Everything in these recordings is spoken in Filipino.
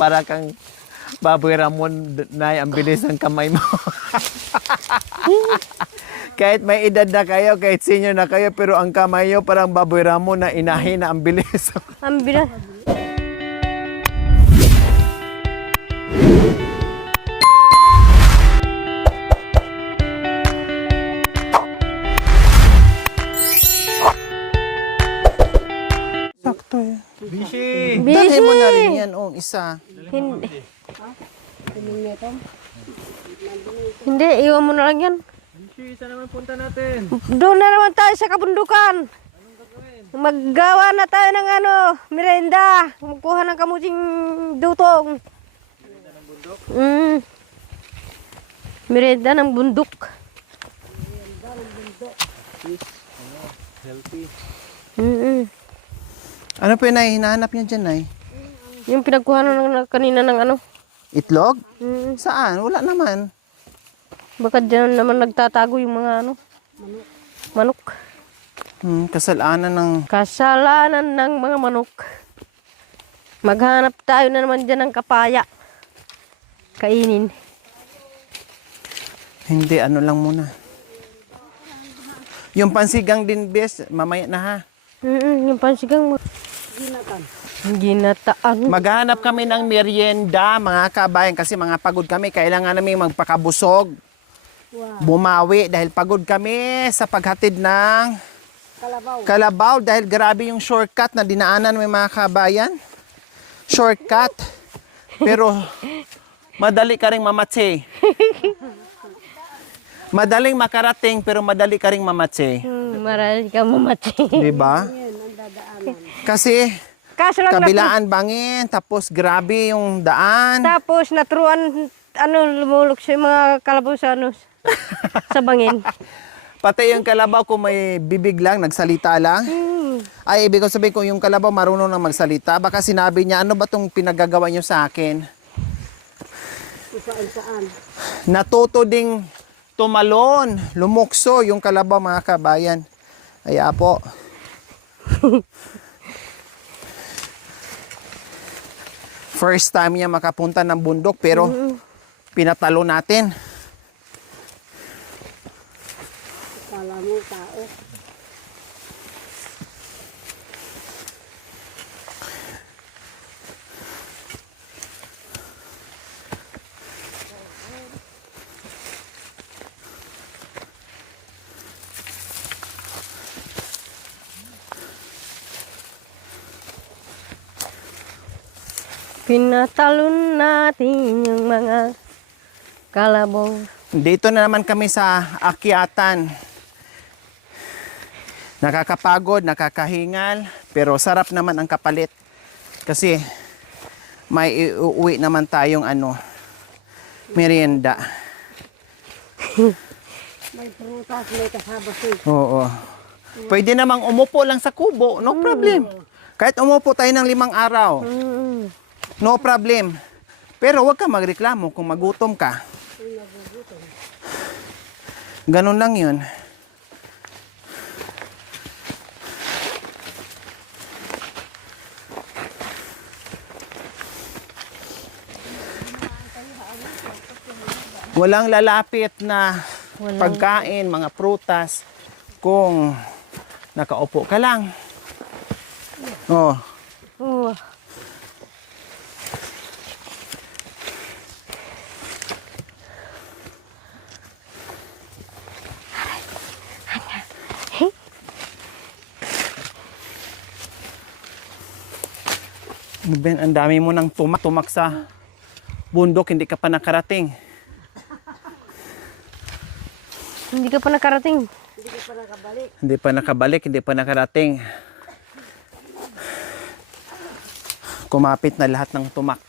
Para kang Baboy Ramon, Nay, ang bilis ng kamay mo. Kahit may edad na kayo, kahit senior na kayo, pero ang kamay nyo parang Baboy Ramon na inahin na ang bilis. Ang bilis. Sakto eh. Bishi! Dalhin mo na rin yan, isa. Hindi, iwan mo na lang yan. Bishi, saan naman punta natin? Doon na naman tayo sa kabundukan. Maggawa na tayo ng merienda. Magkuha ng kamuting dutong. Merienda ng bundok? Merienda ng bundok. Healthy. Ano po yung hinahanap niya dyan, Nay? Yung pinagkuha na kanina ng Itlog? Saan? Wala naman. Baka dyan naman nagtatago yung mga manok. Kasalanan ng... Kasalanan ng mga manok. Maghanap tayo na naman dyan ng kapaya. Kainin. Hindi, ano lang muna. Yung pansigang din, bes, mamaya na ha. Yung pansigang ginataan. Maghanap kami ng merienda, mga kabayan, kasi mga pagod kami. Kailangan namin magpakabusog. Bumawi dahil pagod kami sa paghatid ng kalabaw dahil grabe yung shortcut na dinaanan ng mga kabayan. Shortcut. Pero madali ka ring mamatse. Madaling makarating pero madali ka ring mamatse. Marami ka mamatay. Diba? Kasi Kaso lang kabilaan bangin, tapos grabe yung daan. tapos natruan lumulok siya yung mga kalabaw sa sa bangin. Pati yung kalabaw kung may bibig lang, nagsalita lang. Ay, ibig ko sabihin kung yung kalabaw marunong na magsalita, baka sinabi niya, ano ba itong pinagagawa niyo sa akin? Saan? Natuto ding tumalon, lumukso yung kalabaw, mga kabayan. Kaya po. First time niya makapunta ng bundok, pero pinatalo natin. Kala mo tao. Pinatalon natin yung mga kalabaw. Dito na naman kami sa akyatan. Nakakapagod, nakakahingal, pero sarap naman ang kapalit. Kasi may uuwi naman tayong merienda. May prutas, may kasabas eh. Oo. Pwede namang umupo lang sa kubo, no problem. Kahit umupo tayo ng 5 araw, no problem. Pero huwag ka magreklamo kung magutom ka. Ganun lang yun. Walang lalapit na pagkain, mga prutas, kung nakaupo ka lang. Oh. Oh. Ben, ang dami mo nang tumak sa bundok, hindi ka pa nakarating. Hindi ka pa nakarating. Hindi pa nakabalik, hindi pa nakarating. Kumapit na lahat ng tumak.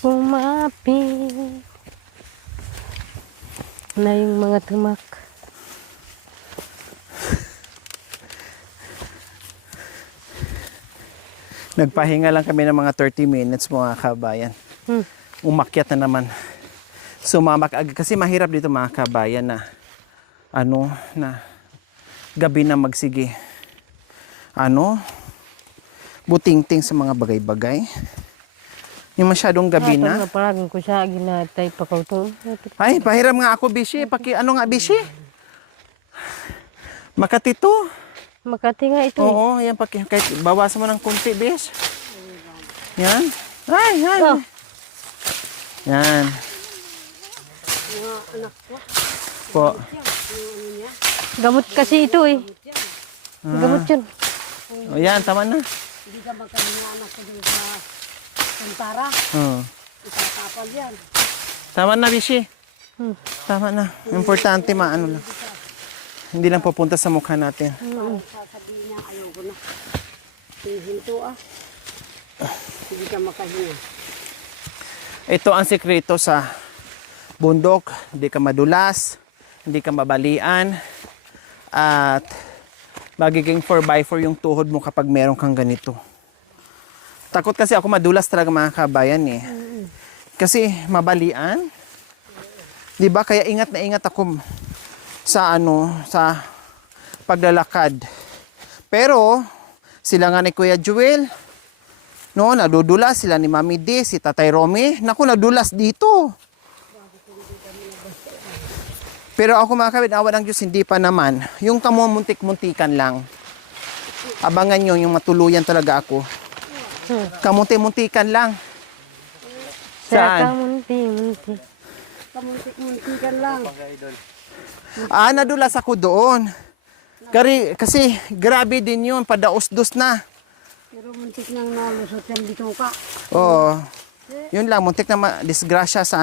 Kumapit na yung mga tumak. Nagpahinga lang kami ng mga 30 minutes, mga kabayan. Umakyat na naman. Sumamak agad kasi mahirap dito, mga kabayan, na gabi na magsige. Ano? Butingting sa mga bagay-bagay. Yung masyadong gabi na. Napalagin ko siya, ginatay pa ko ito. Ay, pahiram nga ako, Bishi. Ano nga, Bishi? Makati to. Makati nga ito. Oo, yan. Kahit bawasan mo ng kunti, Bish. Yan. Ay, yan. Oh. Yan. Po. Gamot kasi ito eh. Gamot yun. O yan, tama na. Hindi ka magkanya-anak ko dun sa Santara. Oo. Itatapal yan. Tama na, Bishi. Tama na. Importante maano lang. Hindi lang pupunta sa mukha natin. Sasabihin niya, ayoko na. Hinto ah. Hindi ka makahinga. Ito ang sikreto sa bundok. Hindi ka madulas, hindi ka mabalian, at magiging 4x4 yung tuhod mo kapag meron kang ganito. Takot kasi ako madulas talaga mga kabayan eh. Kasi mabalian. 'Di ba? Kaya ingat na ingat ako sa sa paglalakad. Pero sila nga ni Kuya Joel, no, nadudulas sila ni Mami D, si Tatay Romy. Naku, nadulas dito. Pero ako mga kabit, awa ng Diyos, hindi pa naman. Yung kamumuntik-muntikan lang. Abangan nyo yung matuluyan talaga ako. Kamunti-muntikan lang. Sa Saan? kamunti-munti. Kamuntik-muntikan lang. Nadulas ako doon. Kasi grabe din yun, padaos-dos na. Pero muntik nang nalusot yan dito ka. Oo. Yun lang, muntik na disgrasya sa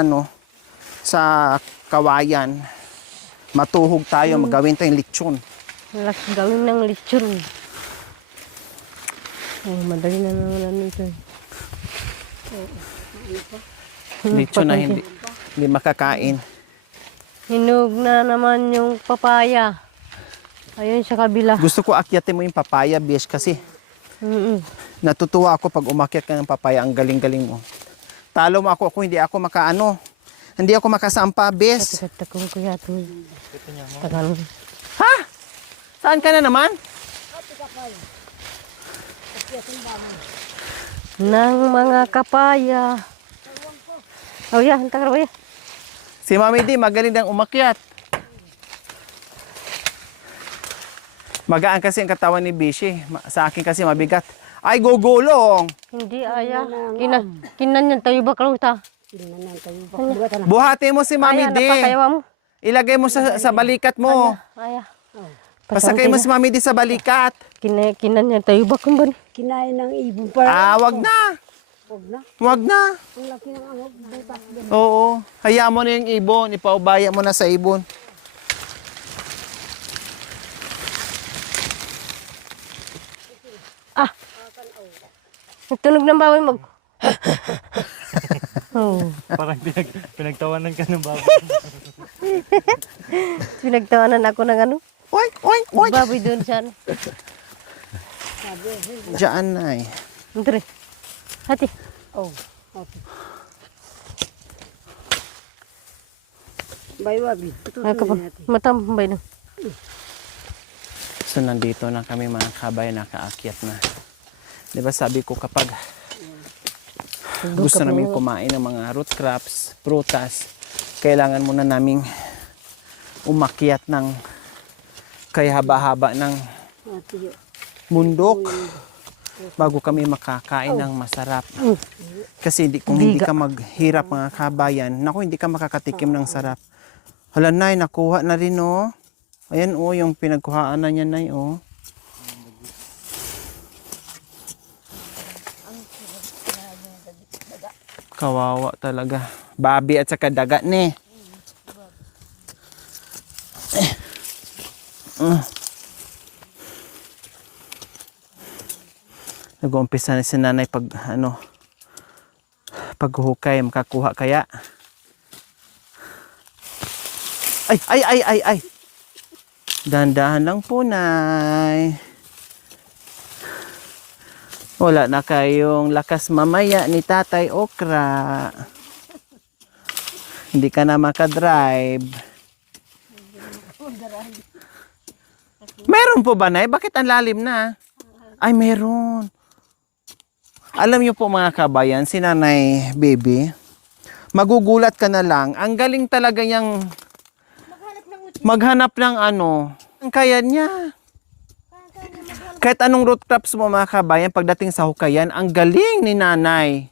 sa kawayan. Matuhog tayo, magawin tayong lechon. Laki gawin ng lechon. Oh, madali na naman ito. Lechon na hindi makakain. Hinog na naman yung papaya. Ayun sa kabila. Gusto ko akyatin mo yung papaya, Bish, kasi natutuwa ako pag umakyat ka ng papaya. Ang galing-galing mo. Talo mo ako hindi ako hindi ako makasampa, Bish. Takong kuya ito. Tagal. Ha? Saan ka na naman? Ng mga kapaya. Oh yeah, hantar ba yan? Si Mami D, magaling dang umakyat. Magaan kasi ang katawan ni Bishi. Sa akin kasi mabigat. Ay, gugulong! Hindi, aya. Kinan yan tayo ba kaluta? Tingnan yan tayo. Bakit na? Buhati mo si Mami Aya, D. napakayawa mo. Ilagay mo sa balikat mo. Aya. Pasakay mo si Mami D sa balikat. Kinan yan tayo ba kung ba? Kinain ng ibon para. Wag na. Huwag na. Wag na. Ang laki ng butas doon. Oo. Hayaan mo na yung ibon. Ipaubaya mo na sa ibon. Tunog ng baboy mo. Oh. Parang pinagtawanan ka ng baboy. Pinagtawanan ako ng ano? Oink, oink, oink. Baboy doon sa ano. Diyan na eh. Andre. Hati. Oh. Okay. Baywagi. Matambay na. So nandito na kami mga kabay, nakaakyat na. 'Di ba sabi ko kapag gusto namin kumain ng mga root crops, prutas, kailangan muna naming umakyat ng kaya haba-haba ng bundok bago kami makakain ng masarap. Kasi kung hindi ka maghirap mga kabayan, naku, hindi ka makakatikim ng sarap. Hala, Nay, nakuha na rin, oh. Ayan, oh, yung pinagkuhaan na niya, Nay, oh. Kawawa talaga. Babi at saka daga, ne. Nag-uumpisa na si nanay paghuhukay, makakuha kaya. Ay. Dahan-dahan lang po, Nay. Wala na kayong lakas mamaya ni Tatay Okra. Hindi ka na makadrive. Meron po ba, Nay? Bakit ang lalim na? Ay, meron. Alam niyo po mga kabayan, si Nanay Baby, magugulat ka na lang. Ang galing talaga niyang maghanap ng ano. Ang kaya niya. Kahit anong root crops mo mga kabayan, pagdating sa hukayan, ang galing ni Nanay.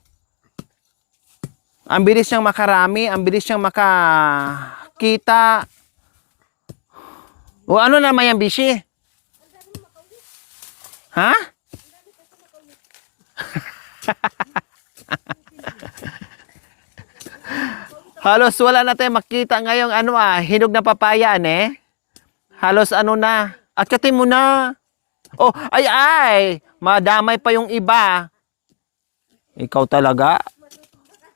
Ang bilis niyang makarami, ang bilis niyang makakita. O ano naman yan, Bishi? Ha? Halos wala na tayong makita ngayong hinog na papaya, Halos na. Akyatin mo na. Oh, ay. Madamay pa yung iba. Ikaw talaga?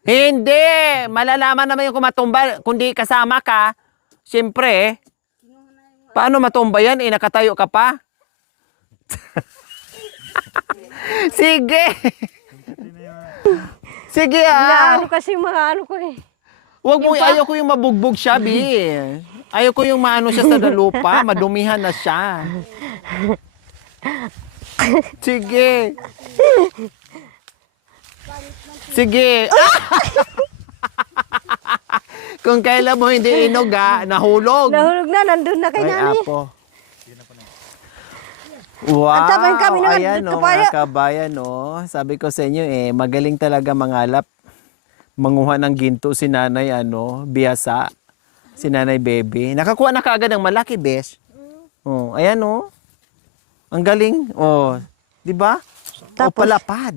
Hindi. Malalaman naman yung kumatumba. Kundi kasama ka. Siyempre, paano matumba yan? Nakatayo ka pa? Sige. Sige Inaano kasi mga ano ko eh. Wag mo, ayaw ko yung mabugbog siya, Bi. Ayaw ko yung maano siya sa lupa, madumihan na siya. Sige. Sige. Kung kailan mo hindi inog, nahulog. Nahulog na, nandun na kay Ay, Nani. apo. Wow! Antabayan kami ng Ayan, kapaya. mga kabayan, Sabi ko sa inyo, magaling talaga mangalap. Manguha ng ginto si Nanay, biyasa. Si Nanay Baby. Nakakuha na kaagad ng malaki, besh. Oh, ayan, Ang galing. Oh, di ba? Tapos, palapad.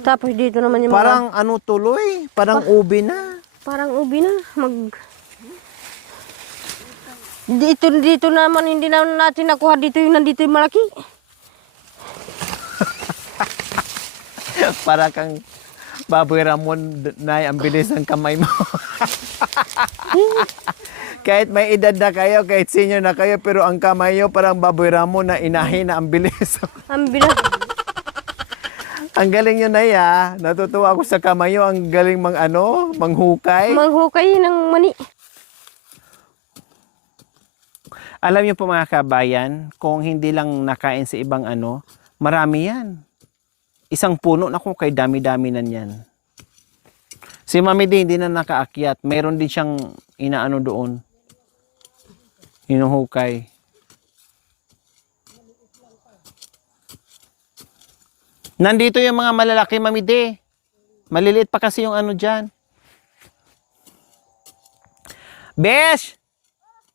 Tapos dito naman yung Parang tuloy. Parang ubi na. parang ubi na. Dito naman, hindi naman natin nakuha dito yung nandito yung malaki. Para kang Baboy Ramon, Nay, ang bilis ng kamay mo. Kahit may edad na kayo, kahit senior na kayo, pero ang kamay nyo parang Baboy Ramon na inahin na ang bilis. Ang bilang. Ang galing nyo, Nay, Natutuwa ako sa kamay nyo. Ang galing manghukay. Manghukay ng mani. Alam niyo po mga kabayan, kung hindi lang nakain sa ibang marami yan. Isang puno, kay dami-dami na yan. Si Mami D, hindi na nakaakyat. Meron din siyang inaano doon. Hinuhukay. Nandito yung mga malalaki, Mami D. Maliliit pa kasi yung dyan. Besh!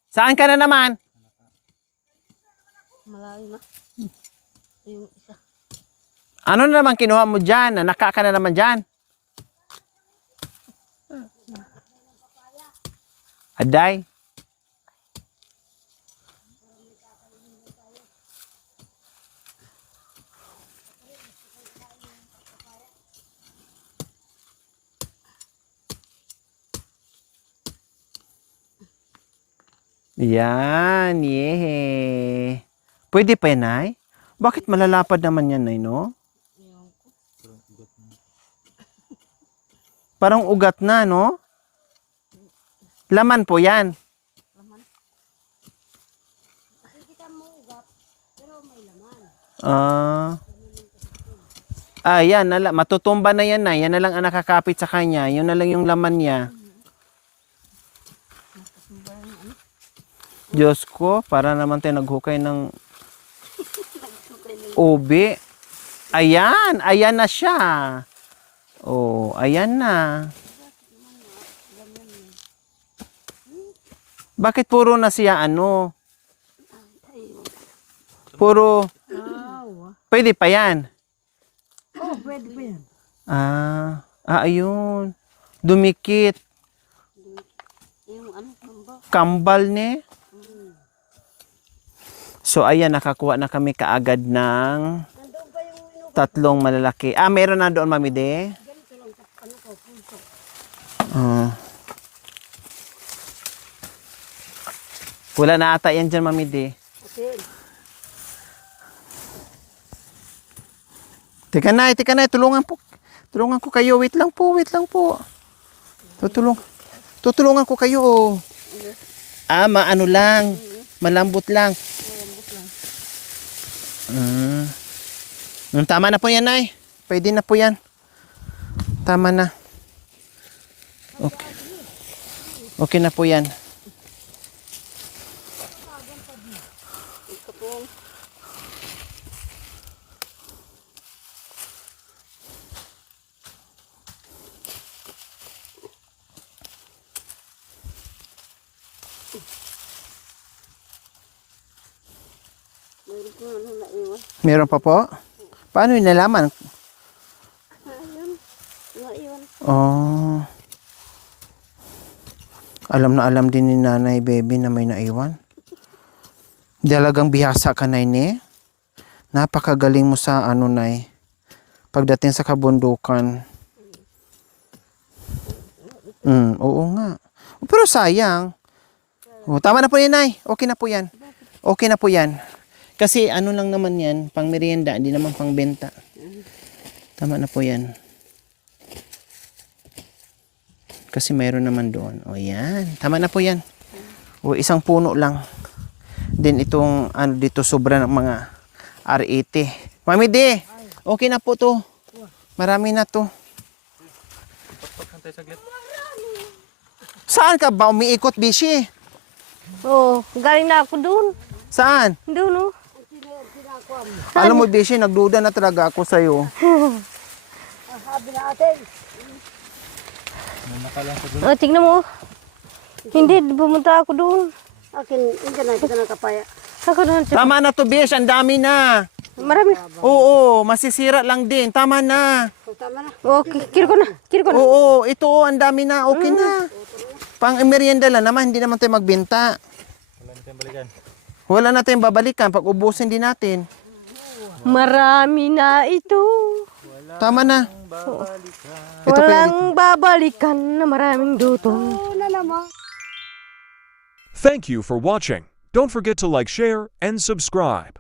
Saan ka na naman? Malayo na. Yung isa. Ano na naman kinuha mo dyan? Naka ka na naman dyan? Aday? Yan, yehe. Pwede pa yan, Nay? Bakit malalapad naman yan, Nay, no? Parang ugat na, no? Laman po yan. Yan. Matutumba na yan, Nay. Yan na lang ang nakakapit sa kanya. Yun na lang yung laman niya. Diyos ko, para naman tayo naghukay ng ubi. Ayan, ayan na siya. Oh, ayan na. Bakit puro na siya Puro. Pwede pa yan? Oh, pwede pa yan. Ayun. Dumikit. Yung Kambal ne. So ayan, nakakuha na kami kaagad ng 3 malalaki. Meron na doon, Mami De. Wala na ata yan dyan, Mami De. Teka na, tulungan ko kayo. Wait lang po. Tutulungan ko kayo. Maano lang. Malambot lang. Tama na po yan, Nay. Pwede na po yan. Tama na. Okay. Okay na po yan. Meron pa po? Paano yung nalaman? Oh. Alam na alam din ni Nanay Baby na may naiwan. Dalagang bihasa ka, Nay, ne? Napakagaling mo sa ano, Nay. Pagdating sa kabundukan. Oo nga. Pero sayang. Oh, tama na po yan, Nay. Okay na po yan. Okay na po yan. Kasi ano lang naman yan, pang merienda, hindi naman pang benta. Tama na po yan. Kasi mayroon naman doon. O yan, tama na po yan. O isang puno lang. Then itong ano dito sobra ng mga R80. Mami D, okay na po to. Marami na to. Saan ka ba umiikot, Bishi? Oh, galing na ako doon. Saan? Doon, oh. Alam mo, Bishi, nagduda na talaga ako sa'yo. Sabi natin. Oh, tignan mo. Hindi, pumunta ako doon. Akin, hindi na kita nakapaya. Ako doon. Tama na to, Bish. Ang dami na. Marami. Oo, masisira lang din. Tama na. So, tama na. Oh, kiro ko na. Kiro ko na. Oo, ito, ang dami na. Okay na. Pang merienda lang naman, hindi naman tayo magbenta. Wala na tayong balikan. Wala na tayong babalikan pag ubusin din natin. Marami na ito. Tama na. Ito Walang babalikan na maraming dutong. Una naman. Thank you for watching. Don't forget to like, share, and subscribe.